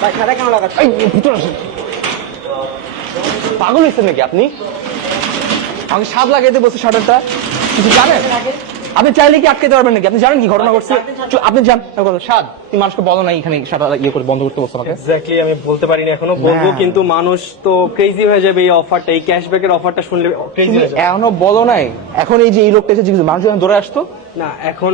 ভাই সাদা কেন ভিতরে আসেন। পাগল হয়েছেন নাকি আপনি? আমাকে স্বাদ লাগাইতে বলছে শাটারটা কিছু জানেন? আপনি চাইলে কি আটকাতে পারবেন নাকি? আপনি জানেন কি ঘটনা ঘটছে? আপনি জান স্বাদ। তুমি মানুষকে বলো না এখানে শাটার ইয়ে করে বন্ধ করতে আমাকে। এক্স্যাক্টলি আমি বলতে পারিনি এখনও বলব কিন্তু মানুষ তো ক্রেজি হয়ে যাবে এই অফারটা এই ক্যাশব্যাকের অফারটা শুনলে ক্রেজি এখনও বলো নাই? এখন এই যে এই লোকটা এসে জিজ্ঞেস মানুষ যখন দৌড়ে আসতো? না এখন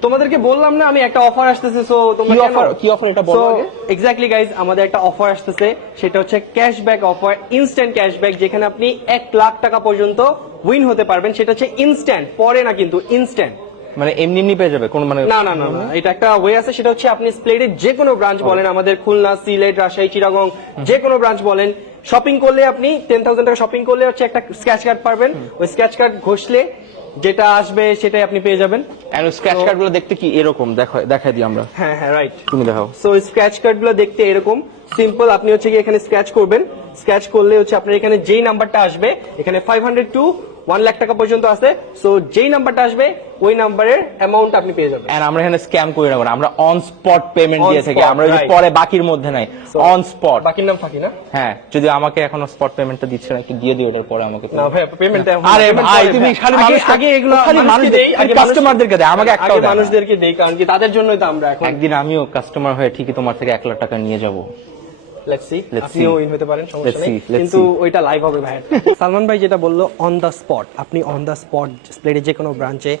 তোমাদেরকে বললাম না আমি একটা অফার আসতেছে সো তোমরা কি offer? কি offer এটা বলো আগে। এক্স্যাক্টলি গাইজ আমাদের একটা অফার আসতেছে সেটা হচ্ছে ক্যাশব্যাক অফার ইনস্ট্যান্ট ক্যাশব্যাক যেখানে আপনি এক লাখ টাকা পর্যন্ত উইন হতে পারবেন সেটা হচ্ছে ইনস্ট্যান্ট পরে না কিন্তু ইনস্ট্যান্ট মানে এমনি এমনি পেয়ে যাবে কোন মানে না না না এটা একটা ওয়ে আছে সেটা হচ্ছে আপনি স্প্লেডের যে কোনো ব্রাঞ্চ বলেন আমাদের খুলনা সিলেট রাজশাহী চিরাগং যে কোনো ব্রাঞ্চ বলেন শপিং করলে আপনি টেন থাউজেন্ড টাকা শপিং করলে হচ্ছে একটা স্ক্যাচ কার্ড পারবেন ওই স্ক্র্যাচ কার্ড ঘষলে যেটা আসবে সেটাই আপনি পেয়ে যাবেন। স্ক্র্যাচ কার্ডগুলো দেখতে কি এরকম? দেখো দেখাই দিই আমরা। হ্যাঁ হ্যাঁ রাইট তুমি দেখাও। সো স্ক্র্যাচ কার্ডগুলো দেখতে এরকম। সিম্পল আপনি হচ্ছে কি এখানে স্ক্র্যাচ করবেন। স্ক্র্যাচ করলে হচ্ছে আপনার এখানে যেই নাম্বারটা আসবে এখানে five hundred to one lakh টাকা পর্যন্ত আছে। সো যেই নাম্বারটা আসবে ওই নাম্বারের অ্যামাউন্ট আপনি পেয়ে যাবেন। এন্ড আমরা এখানে স্ক্যাম করি না আমরা অন স্পট পেমেন্ট দিয়ে থাকি। আমরা পরে বাকির মধ্যে নাই অন স্পট বাকির নাম ফাঁকি না? হ্যাঁ যদি আমাকে এখনও স্পট পেমেন্টটা দিচ্ছে না একটু দিয়ে দিও ওটার পরে আমাকে। না ভাই পেমেন্ট আরে ভাই তুমি খালি মানুষ আগে এগুলো খালি মানুষ দেই আগে কাস্টমারদেরকে দেয় আমাকে একটাও দেয় মানুষদেরকে দেই কারণ কি তাদের জন্যই তো আমরা এখন একদিন আমিও কাস্টমার হয়ে ঠিকই তোমার থেকে এক লাখ টাকা নিয়ে যাব। লেটস সি আপনিও. উইন হতে পারেন সমস্যা নেই। কিন্তু. ওইটা লাইভ হবে ভাই সালমান ভাই যেটা বলল অন দ্য স্পট আপনি অন দ্য স্পট স্প্লেডের যে কোনো ব্রাঞ্চে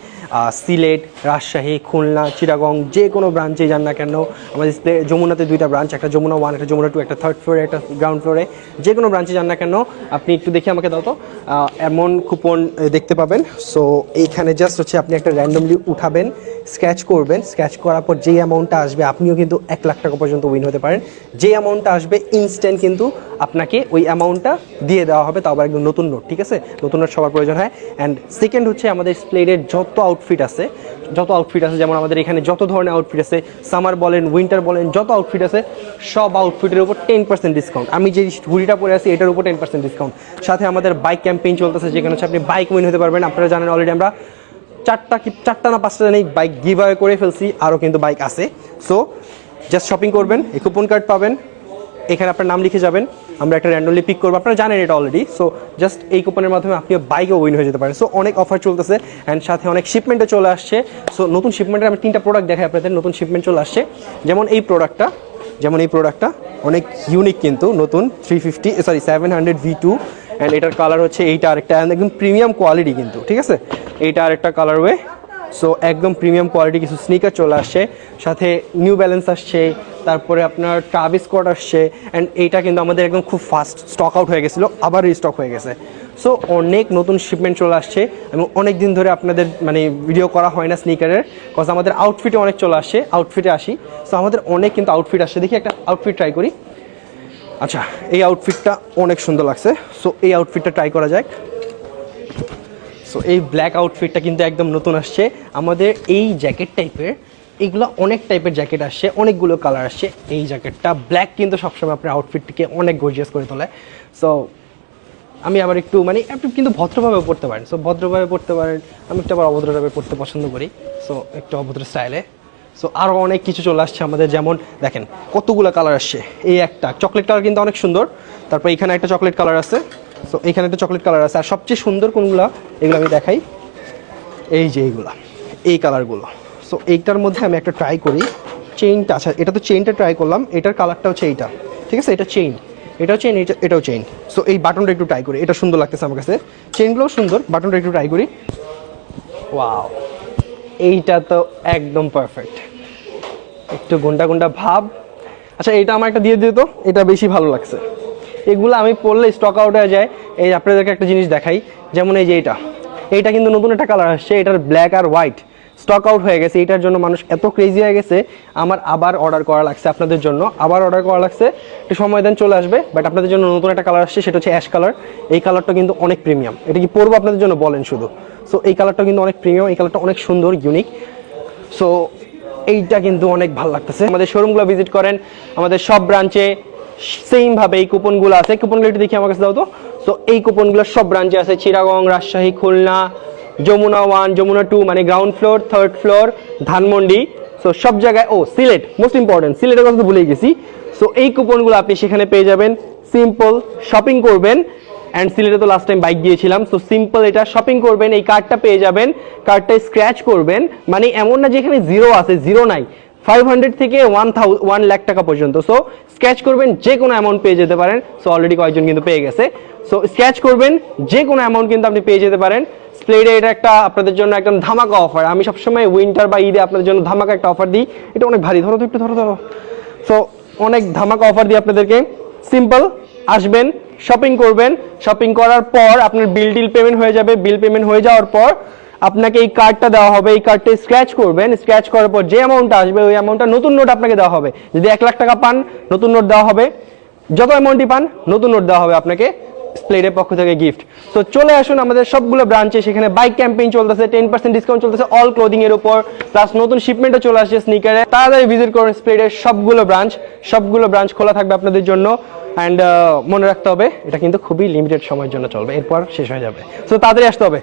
সিলেট রাজশাহী খুলনা চিটাগং যে কোনো ব্রাঞ্চে যান না কেন আমাদের স্প্লে যমুনাতে দুইটা ব্রাঞ্চ একটা যমুনা ওয়ান একটা যমুনা টু একটা থার্ড ফ্লোরে একটা গ্রাউন্ড ফ্লোরে যে কোনো ব্রাঞ্চে যান না কেন আপনি একটু দেখে আমাকে দাও তো। এমন কুপন দেখতে পাবেন। সো এইখানে জাস্ট হচ্ছে আপনি একটা র্যান্ডমলি উঠাবেন স্ক্র্যাচ করবেন স্ক্র্যাচ করার পর যেই অ্যামাউন্টটা আসবে আপনিও কিন্তু এক লাখ টাকা পর্যন্ত উইন হতে পারেন। যে অ্যামাউন্টটা আসবে ইনস্ট্যান্ট কিন্তু আপনাকে ওই অ্যামাউন্টটা দিয়ে দেওয়া হবে। তাও আবার একদম নতুন নোট ঠিক আছে? নতুন নোট সবার প্রয়োজন হয়। অ্যান্ড সেকেন্ড হচ্ছে আমাদের স্প্লেডের যত আউটফিট আছে, যত আউটফিট আছে, যেমন আমাদের এখানে যত ধরনের আউটফিট আছে সামার বলেন উইন্টার বলেন, যত আউটফিট আছে, সব আউটফিটের উপর টেন পার্সেন্ট ডিসকাউন্ট আমি যে হুডিটা পরে আছি, এটার উপর টেন পার্সেন্ট ডিসকাউন্ট সাথে আমাদের বাইক ক্যাম্পেইন চলতেছে, যেখানে হচ্ছে আপনি বাইক উইন হতে পারবেন। আপনারা জানেন অলরেডি আমরা চারটা কি, চারটা না পাঁচটা জানি বাইক গিভ করে ফেলছি, আরও কিন্তু বাইক আছে। সো জাস্ট শপিং করবেন, এই কুপন কার্ড পাবেন। এখানে আপনার নাম লিখে যাবেন, আমরা একটা র্যান্ডমলি পিক করব। আপনারা জানেন এটা অলরেডি সো জাস্ট এই কুপনের মাধ্যমে আপনি বাইকে উইন হয়ে যেতে পারেন। সো অনেক অফার চলতেছে অ্যান্ড সাথে অনেক শিপমেন্টও চলে আসছে। সো নতুন শিপমেন্টের আমি তিনটা প্রোডাক্ট দেখাই আপনাদের, নতুন শিপমেন্ট চলে আসছে। যেমন এই প্রোডাক্টটা যেমন এই প্রোডাক্টটা অনেক ইউনিক কিন্তু, নতুন three fifty sorry seven hundred V two and এটার কালার হচ্ছে এইটা আরেকটা একদম প্রিমিয়াম কোয়ালিটি কিন্তু, ঠিক আছে? এইটা আরেকটা কালার ওয়ে সো একদম প্রিমিয়াম কোয়ালিটি কিছু স্নিকার চলে আসছে সাথে নিউ ব্যালেন্স আসছে, তারপরে আপনার ট্রাভিস কোড আসছে অ্যান্ড এইটা কিন্তু আমাদের একদম খুব ফাস্ট স্টক আউট হয়ে গেছিল আবার রিস্টক হয়ে গেছে। সো অনেক নতুন শিপমেন্ট চলে আসছে, এবং অনেক দিন ধরে আপনাদের মানে ভিডিও করা হয় না স্নিকারের কজ আমাদের আউটফিটে অনেক চলে আসছে আউটফিটে আসি। সো আমাদের অনেক কিন্তু আউটফিট আসছে দেখি একটা আউটফিট ট্রাই করি। আচ্ছা এই আউটফিটটা অনেক সুন্দর লাগছে। সো এই আউটফিটটা ট্রাই করা যাক। সো এই ব্ল্যাক আউটফিটটা কিন্তু একদম নতুন আসছে। আমাদের এই জ্যাকেট টাইপের এগুলো অনেক টাইপের জ্যাকেট আসছে, অনেকগুলো কালার আসছে। এই জ্যাকেটটা ব্ল্যাক কিন্তু সবসময় আপনার আউটফিটটিকে অনেক গর্জিয়াস করে তোলে। সো আমি আবার একটু মানে আপনি কিন্তু ভদ্রভাবে পড়তে পারেন। সো ভদ্রভাবে পড়তে পারেন, আমি একটু আবার অভদ্রভাবে পড়তে পছন্দ করি। সো একটু অভদ্র স্টাইলে সো আরও অনেক কিছু চলে আসছে আমাদের, যেমন দেখেন, কতগুলো কালার আসছে। এই একটা চকলেট কালার কিন্তু অনেক সুন্দর। তারপর এখানে একটা চকলেট কালার আছে। সো এখানে একটা চকলেট কালার আছে। আর সবচেয়ে সুন্দর কোনগুলো, এগুলো আমি দেখাই। এই যে এইগুলা, এই কালারগুলো সো এইটার মধ্যে আমি একটা ট্রাই করি। চেইনটা আচ্ছা এটা তো চেইনটা ট্রাই করলাম। এটার কালারটা হচ্ছে এইটা। ঠিক আছে? এটা চেইন এটাও চেইন এটা, এটাও চেইন সো এই বাটনটা একটু ট্রাই করি। এটা সুন্দর লাগতেছে আমার কাছে। চেইনগুলোও সুন্দর বাটনটা একটু ট্রাই করি। ওয়াও এইটা তো একদম পারফেক্ট একটু গুন্ডা গুন্ডা ভাব। আচ্ছা এইটা আমার একটা দিয়ে দিত এটা বেশি ভালো লাগছে। এগুলো আমি পড়লে স্টক আউট হয়ে যায়। এই আপনাদেরকে একটা জিনিস দেখাই, যেমন এই যে এইটা এইটা কিন্তু নতুন একটা কালার আসছে, এটার ব্ল্যাক আর হোয়াইট স্টক আউট হয়ে গেছে, এটার জন্য মানুষ এত ক্রেজি হয়ে গেছে, আমার আবার অর্ডার করা লাগছে আপনাদের জন্য। আবার অর্ডার করা লাগছে, একটু সময় দেন, চলে আসবে। বাট আপনাদের জন্য নতুন একটা কালার আসছে, সেটা হচ্ছে অ্যাশ কালার এই কালারটা কিন্তু অনেক প্রিমিয়াম এটা কি পরবো আপনাদের জন্য? বলেন শুধু। সো এই কালারটা কিন্তু অনেক প্রিমিয়াম এই কালারটা অনেক সুন্দর ইউনিক সো এইটা কিন্তু অনেক ভালো লাগতেছে। আমাদের শোরুমগুলো ভিজিট করেন, আমাদের সব ব্রাঞ্চে সেম ভাবে এই কুপনগুলো আছে। কুপনগুলো একটু দেখি আমার কাছে, দাও তো। সো এই কুপনগুলো সব ব্রাঞ্চে আছে। চিরাগং রাজশাহী, খুলনা, যমুনা ওয়ান যমুনা টু মানে ground floor third floor Dhanmondi. So সব জায়গায়, ও, সিলেট মোস্ট ইম্পর্টেন্ট সিলেটের কথা তো ভুলে গেছি। সো এই কুপনগুলো আপনি সেখানে পেয়ে যাবেন। সিম্পল শপিং করবেন। অ্যান্ড সিলেটে তো লাস্ট টাইম বাইক দিয়েছিলাম। সো সিম্পল এটা শপিং করবেন, এই কার্ডটা পেয়ে যাবেন। কার্ডটা স্ক্র্যাচ করবেন। মানে এমন না যেখানে জিরো আছে জিরো নাই। ফাইভ হান্ড্রেড থেকে ওয়ান ওয়ান লাখ টাকা পর্যন্ত। সো স্ক্র্যাচ করবেন যে কোনো অ্যামাউন্ট পেয়ে যেতে পারেন। সো অলরেডি কয়েকজন কিন্তু পেয়ে গেছে। সো স্ক্র্যাচ করবেন যে কোনো অ্যামাউন্ট কিন্তু আপনি পেয়ে যেতে পারেন। স্প্লেডে এটা একটা আপনাদের জন্য একদম ধামাকা অফার আমি সবসময় উইন্টার বা ঈদে আপনাদের জন্য ধামাকা একটা অফার দিই। এটা অনেক ভারী। ধরো তো একটু, ধরো ধরো। সো অনেক ধামাকা অফার দিই আপনাদেরকে। সিম্পল আসবেন শপিং করবেন। শপিং করার পর আপনার বিল টিল পেমেন্ট হয়ে যাবে। বিল পেমেন্ট হয়ে যাওয়ার পর আপনাকে এই কার্ডটা দেওয়া হবে, এই কার্ডটা স্ক্র্যাচ করবেন স্ক্র্যাচ করার পর যে অ্যামাউন্টটা আসবে, ওই অ্যামাউন্টটা নতুন নোট আপনাকে দেওয়া হবে। যদি এক লাখ টাকা পান, নতুন নোট দেওয়া হবে। যত অ্যামাউন্টই পান, নতুন নোট দেওয়া হবে আপনাকে স্প্লেডের পক্ষ থেকে গিফট তো চলে আসুন আমাদের সবগুলো ব্রাঞ্চে সেখানে বাইক ক্যাম্পেইন চলতেছে টেন পার্সেন্ট ডিসকাউন্ট চলতেছে অল ক্লোদিং এর উপর। প্লাস নতুন শিপমেন্টও চলে আসছে স্নিকারে তাড়াতাড়ি ভিজিট করুন স্প্লেডের সবগুলো ব্রাঞ্চ সবগুলো ব্রাঞ্চ খোলা থাকবে আপনাদের জন্য। অ্যান্ড মনে রাখতে হবে, এটা কিন্তু খুবই লিমিটেড সময়ের জন্য চলবে। এরপর শেষ হয়ে যাবে। সো তাড়াতাড়ি আসতে হবে।